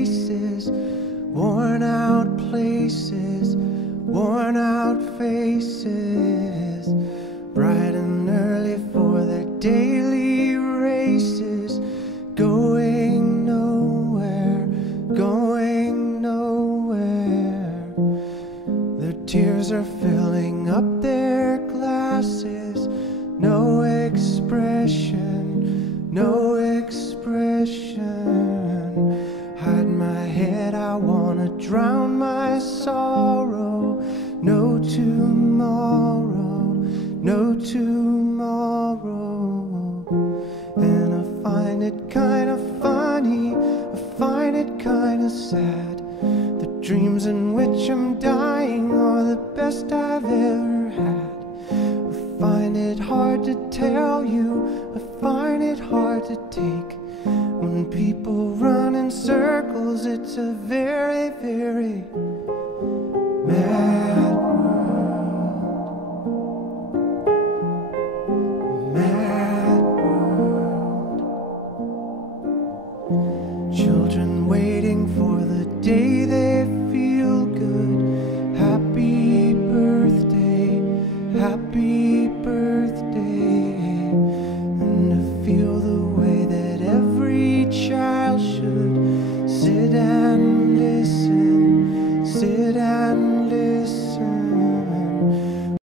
faces, worn out places, worn out faces, bright and early for their daily races, going nowhere, going nowhere. Their tears are filling up their glasses, no expression, no expression. Hide my head, I wanna drown my sorrow. No tomorrow, no tomorrow. And I find it kinda funny, I find it kinda sad. The dreams in which I'm dying are the best I've ever had. I find it hard to tell you, I find it hard to take. When people run in circles, it's a very, very